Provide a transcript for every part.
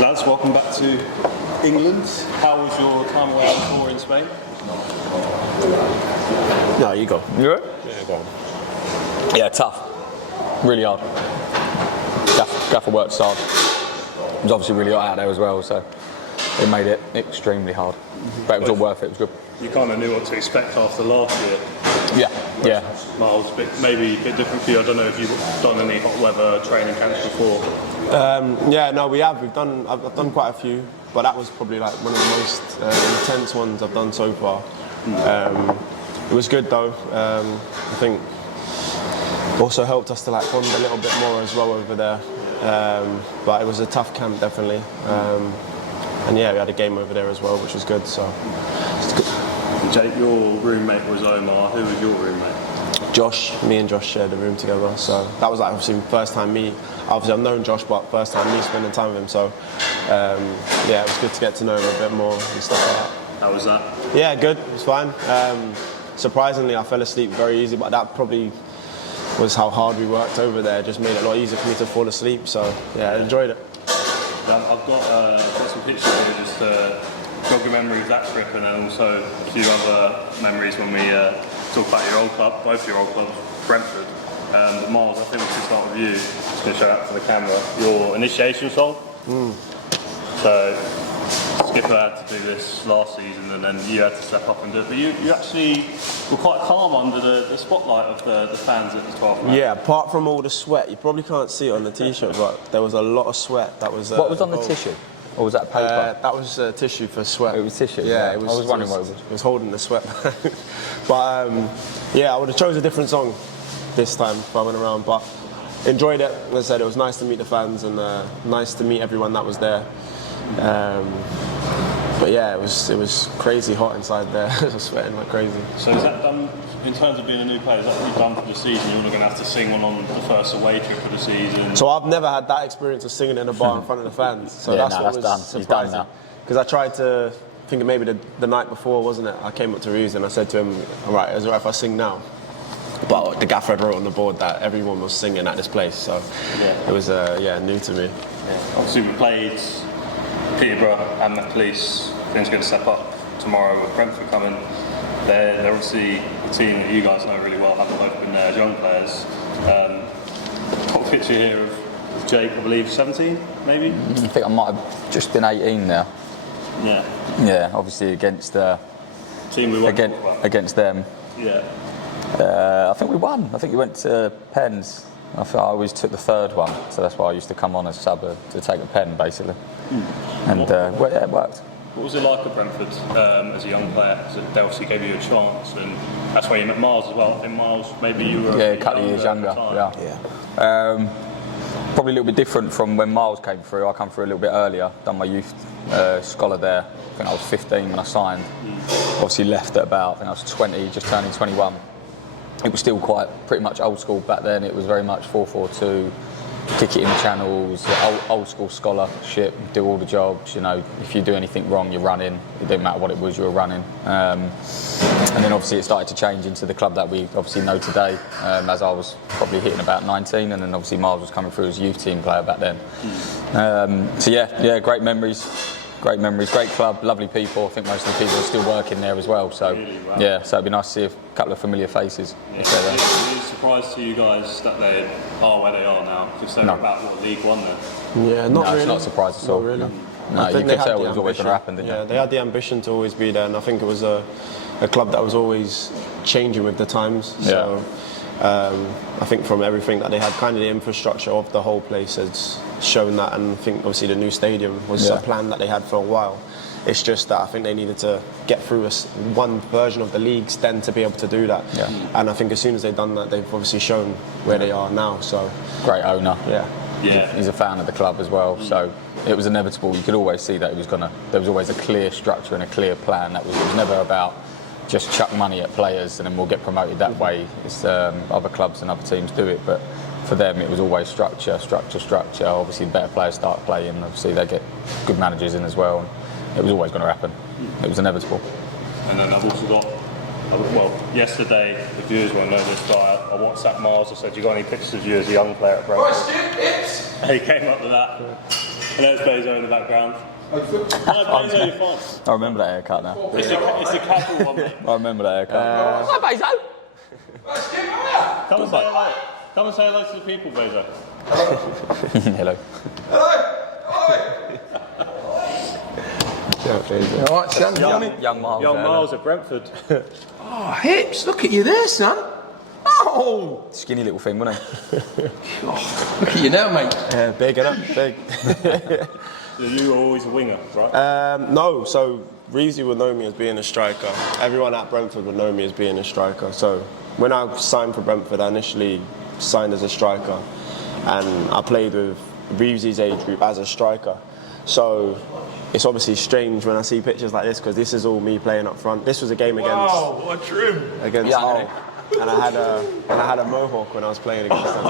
Lads, welcome back to England. How was your time away on tour in Spain? No, you go. You right? Yeah, go on. Yeah, tough. Really hard. Gaffer worked hard. It was obviously really hot out there as well, so it made it extremely hard. But it was all worth it. It was good. You kind of knew what to expect after last year. Yeah. Miles, maybe a bit different for you. I don't know if you've done any hot weather training camps before. We have. I've done quite a few, but that was probably like one of the most intense ones I've done so far. It was good though. I think also helped us to like bond a little bit more as well over there. But it was a tough camp definitely. And yeah, we had a game over there as well, which was good. So it's good. Jake, your roommate was Omar. Who was your roommate? Josh. Me and Josh shared the room together. So that was like obviously the first time Obviously I've known Josh, but first time me spending time with him. So yeah, it was good to get to know him a bit more and stuff like that. How was that? Yeah, good. It was fine. Surprisingly, I fell asleep very easy, but that probably was how hard we worked over there. It just made it a lot easier for me to fall asleep. So yeah, I enjoyed it. I've got some pictures here just to jog your memory of that trip, and then also a few other memories when we talk about your old club, both your old clubs, Brentford. But Miles, I think we should start with you. Just going to show that to the camera. Your initiation song. So Skipper had to do this last season, and then you had to step up and do it. But you actually were quite calm under the spotlight of the fans at the 12th round. Yeah, apart from all the sweat, you probably can't see it on the t-shirt, but there was a lot of sweat. That was. What was on the tissue? Or was that paper? That was tissue for sweat. It was tissue? Yeah, I was wondering what it was. It was holding the sweat. But yeah, I would have chose a different song this time if I went around, but enjoyed it. As I said, it was nice to meet the fans and nice to meet everyone that was there. But yeah, it was crazy hot inside there. I was sweating like crazy. So is that done, in terms of being a new player, is that what you've done for the season? You're not going to have to sing one on the first away trip of the season? So I've never had that experience of singing in a bar in front of the fans. So Yeah, that's what was done. surprising. Because I tried to, I think maybe the night before, wasn't it? I came up to Reeves and I said to him, all right, is it all right if I sing now? But the gaffer had wrote on the board that everyone was singing at this place, so it was new to me. Yeah. Obviously we played Peterborough and the Police. Things are going to step up tomorrow with Brentford coming. They're obviously a team that you guys know really well, having both been there as young players. Got a picture here of Jake, I believe 17 maybe? I think I might have just been 18 now. Yeah. Yeah, obviously against team we won against them. Yeah. I think we won. I think we went to pens. I always took the third one, so that's why I used to come on as sub to take a pen, basically. And it worked. What was it like at Brentford as a young player? They obviously gave you a chance, and that's where you met Miles as well. I think Miles, maybe you were a couple of years younger. Probably a little bit different from when Miles came through. I come through a little bit earlier. Done my youth scholar there. I think I was 15 when I signed. Obviously left at about, I think I was 20, just turning 21. It was still pretty much old school back then. It was very much 4-4-2, kick it in channels, old school scholarship, do all the jobs. You know, if you do anything wrong, you're running. It didn't matter what it was, you were running. And then obviously it started to change into the club that we obviously know today. As I was probably hitting about 19, and then obviously Miles was coming through as youth team player back then. So yeah, great memories. Great memories, great club, lovely people. I think most of the people are still working there as well. So yeah, so it'd be nice to see a couple of familiar faces. Yeah. Is it a surprise to you guys that they are where they are now? Because they were about what, League One then? Yeah, not really. It's not a surprise at all. Not really. No, you could tell it was always going to happen, didn't you? Yeah, they had the ambition to always be there, and I think it was a club that was always changing with the times. So I think from everything that they had, kind of the infrastructure of the whole place has shown that, and I think obviously the new stadium was a plan that they had for a while. It's just that I think they needed to get through one version of the leagues then to be able to do that. Yeah. And I think as soon as they've done that, they've obviously shown where they are now. So great owner. Yeah. He's a fan of the club as well. So it was inevitable. You could always see that there was always a clear structure and a clear plan. It was never about just chuck money at players and then we'll get promoted that way. It's other clubs and other teams do it, but for them it was always structure. Obviously better players start playing, obviously they get good managers in as well, and it was always going to happen. It was inevitable. And then I've also got, yesterday, the viewers won't know this, but I WhatsApped Miles. I said, you got any pictures of you as a young player at Brentford? He came up with that. there's Bezo in the background. No, Bezo, you're fine. I remember that haircut now. It's a casual one, mate. I remember that haircut. Hi, Bezo! Come and say hello. Come and say hello to the people, Bezo. Hello. All right, son. Young Miles. Young Miles at Brentford. Oh, Hips, look at you there, son. Oh! Skinny little thing, wasn't he? Oh, look at you now, mate. Yeah, big enough, big. So you were always a winger, right? No, so Reeves would know me as being a striker. Everyone at Brentford would know me as being a striker. So when I signed for Brentford, I initially signed as a striker, and I played with Reeves' age group as a striker. So it's obviously strange when I see pictures like this because this is all me playing up front. This was a game against what trim. against Hull, and I had a mohawk when I was playing against them.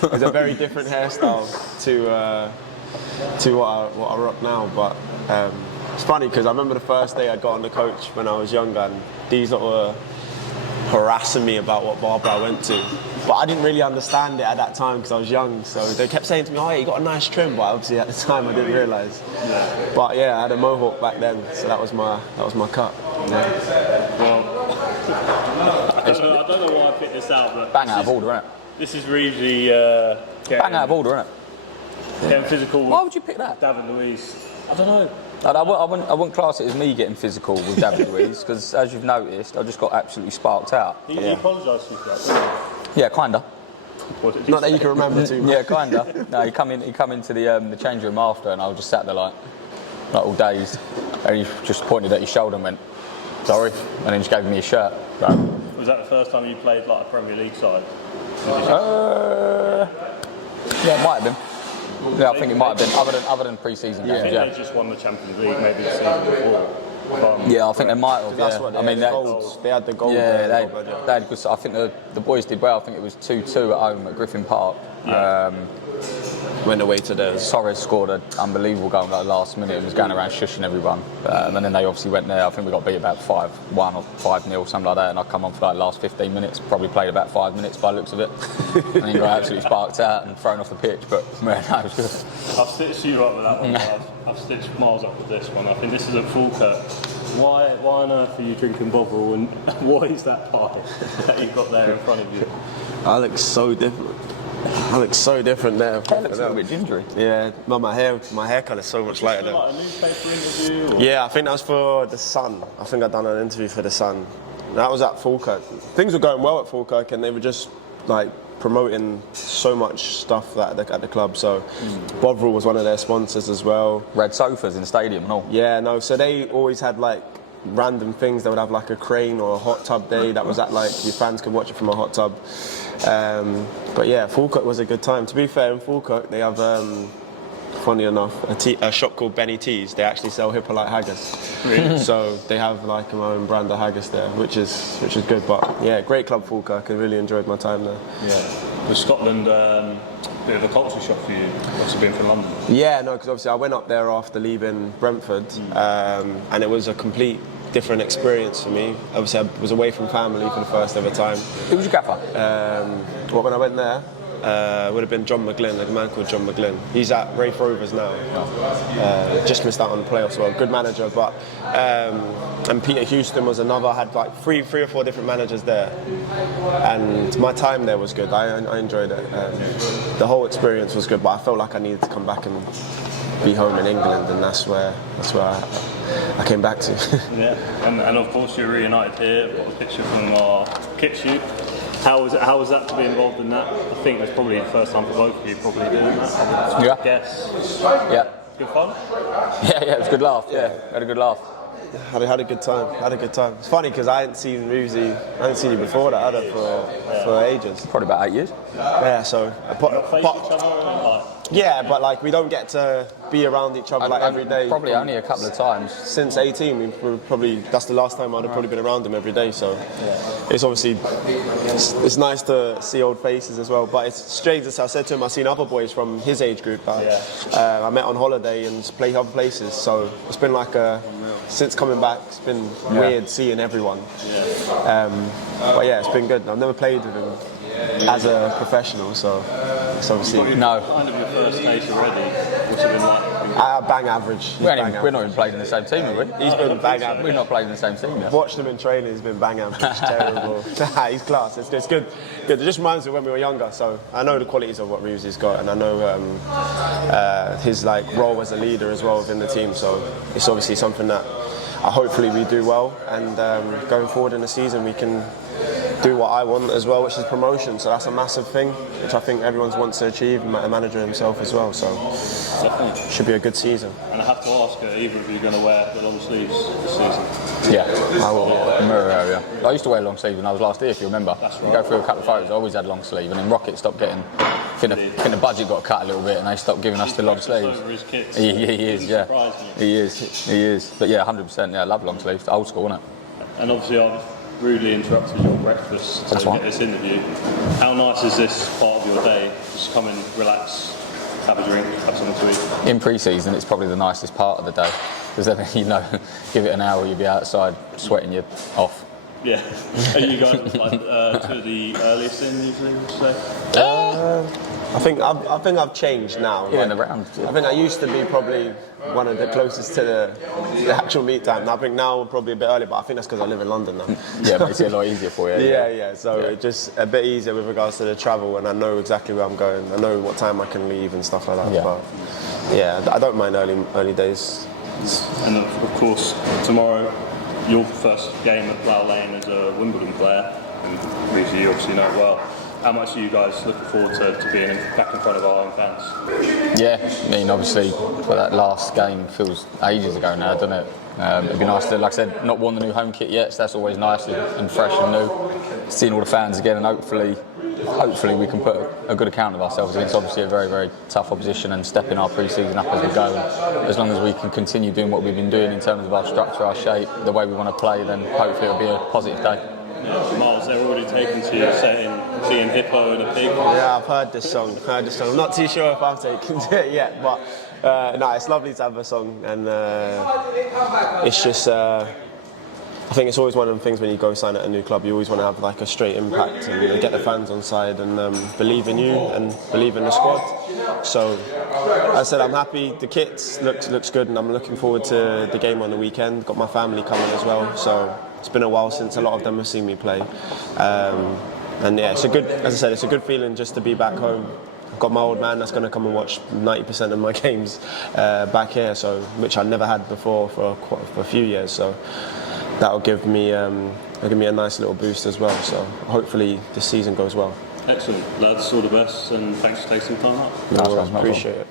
So it was a very different hairstyle to what I rock now. But it's funny because I remember the first day I got on the coach when I was younger, and these lot were harassing me about what barber I went to. But I didn't really understand it at that time because I was young. So they kept saying to me, "Oh, yeah, you got a nice trim," but obviously at the time I didn't realise. Yeah. But yeah, I had a mohawk back then, so that was my cut. Yeah. Well, I don't know why I picked this out, but Bang out of order, innit? this is Reeves' Bang out of order, innit? getting physical. Why would you pick that? David Luiz? I don't know. I wouldn't class it as me getting physical with David Luiz because, as you've noticed, I just got absolutely sparked out. He apologised to you for that, didn't Yeah, kinda. he? Not that you can remember too much. Yeah, kinda. No, he come into the change room after, and I was just sat there like all dazed, and he just pointed at his shoulder and went, "Sorry," and then just gave me his shirt. So, Was that the first time you played like a Premier League side? yeah, it might have been. Yeah, I think it might have been. Other than pre-season I games. think Yeah. they just won the Champions League maybe the season before. Yeah, I think they might have. That's Yeah. what I mean, they had the gold. yeah, there, they had good. I think the boys did well. I think it was 2-2 at home at Griffin Park. went away to theirs. Torres scored an unbelievable goal at the last minute and was going around shushing everyone. And then they obviously went there. I think we got beat about 5-1 or 5-0, something like that. And I come on for like the last 15 minutes, probably played about 5 minutes by the looks of it. And then got absolutely sparked out and thrown off the pitch. But man, no, it was good. I've stitched you up with that one. I've stitched Miles up with this one. I think this is at Falkirk. Why on earth are you drinking Bovril and what is that pie that you've got there in front of you? I look so different. I look so different there. That looks a little bit gingery. Yeah, but my hair colour is so much lighter than. Like a newspaper interview? Or? Yeah, I think that was for The Sun. I think I'd done an interview for The Sun. That was at Falkirk. Things were going well at Falkirk and they were just like promoting so much stuff at the club. So Bovril was one of their sponsors as well. Red sofas in the stadium and all. Yeah, no, so they always had like random things. They would have like a crane or a hot tub day that was at like your fans could watch it from a hot tub. But yeah, Falkirk was a good time. To be fair, in Falkirk they have, funny enough, a shop called Benny T's. They actually sell Hippolyte Haggis. Really? So they have like my own brand of haggis there, which is good. But yeah, great club Falkirk. I really enjoyed my time there. Yeah. Was Scotland a bit of a culture shock for you? Obviously being from London. Yeah, no, because obviously I went up there after leaving Brentford, and it was a complete different experience for me. Obviously I was away from family for the first ever time. Who was your gaffer? When I went there, would have been John McGlynn, a man called John McGlynn. He's at Raith Rovers now. Just missed out on the playoffs. Well, good manager, but and Peter Houston was another. I had like three or four different managers there, and my time there was good. I enjoyed it. The whole experience was good, but I felt like I needed to come back and be home in England, and that's where I came back to. Yeah, and of course you're reunited here. I've got a picture from our kit shoot. How was that to be involved in that? I think it was probably the first time for both of you probably doing that. Yeah. Yes. Yeah. Good fun? Yeah, it was a good laugh. Yeah, had a good laugh. Had a good time. It's funny because I hadn't seen Reevesy, I hadn't seen you before that, had for ages. Probably about 8 years. Yeah, so Face each other and like. yeah, but like we don't get to be around each other like every day. Probably only a couple of times. Since 18, we've probably that's the last time I'd have probably been around him every day. So it's obviously it's nice to see old faces as well. But it's strange, as I said to him, I've seen other boys from his age group that I met on holiday and played other places. So it's been like since coming back, it's been weird seeing everyone. But yeah, it's been good. I've never played with him as a professional, so it's obviously No. Kind of your first taste already, which has been Bang average. We're not even played in the same team, have we? He's been bang average. We've not played in the same team yet. Watched him in training, he's been bang average. Terrible. He's class. It's good. It just reminds me of when we were younger. So I know the qualities of what Reeves has got, and I know his role as a leader as well within the team. So it's obviously something that hopefully we do well, and going forward in the season we can do what I want as well, which is promotion. So that's a massive thing, which I think everyone wants to achieve, the manager himself as well. So definitely should be a good season. And I have to ask, either of you going to wear the long sleeves this season? Yeah, I will. Mirror area. I used to wear long sleeve when I was last here, if you remember. That's right. You go through a couple of photos, I always had long sleeve, and then Rocket stopped getting. I think the budget got cut a little bit, and they stopped giving us the long sleeves. Over his kits. He is, yeah. He is. But yeah, 100%. Yeah, I love long sleeves. Old school, isn't it? And obviously, I've rudely interrupted your breakfast to get this interview. How nice is this part of your day? Just come in, relax, have a drink, have something to eat. In pre-season, it's probably the nicest part of the day, because then give it an hour, you'll be outside sweating you off. Yeah. Are you going to the earliest in usually? Would you say? I think I've changed now. Yeah, in the round. I think I used to be probably one of the closest to the actual meet time. I think now we're probably a bit early, but I think that's because I live in London now. Yeah, it makes it a lot easier for you. Yeah. So it's just a bit easier with regards to the travel, and I know exactly where I'm going. I know what time I can leave and stuff like that. Yeah. But yeah, I don't mind early days. And of course, tomorrow, your first game at Plough Lane as a Wimbledon player, and Reeves, you obviously know it well. How much are you guys looking forward to being back in front of our own fans? Yeah, I mean, obviously, for that last game feels ages ago now, doesn't it? It'd be nice to, like I said, not worn the new home kit yet, so that's always nice and fresh and new. Seeing all the fans again, and hopefully we can put a good account of ourselves against obviously a very, very tough opposition, and stepping our pre-season up as we go. And as long as we can continue doing what we've been doing in terms of our structure, our shape, the way we want to play, then hopefully it'll be a positive day. Yeah, Myles, they're already taken to you seeing Hippo and a pig. Yeah, I've heard this song. I'm not too sure if I've taken to it yet, but no, it's lovely to have a song, and it's just. I think it's always one of the things when you go sign at a new club, you always want to have a straight impact and get the fans on side and believe in you and believe in the squad. So, as I said, I'm happy. The kit looks good, and I'm looking forward to the game on the weekend. Got my family coming as well, so it's been a while since a lot of them have seen me play. And yeah, it's a good, as I said, it's a good feeling just to be back home. I've got my old man that's going to come and watch 90% of my games back here, so which I never had before for a few years. So that'll give me a nice little boost as well. So hopefully this season goes well. Excellent, lads. All the best, and thanks for taking some time out. No, Appreciate it.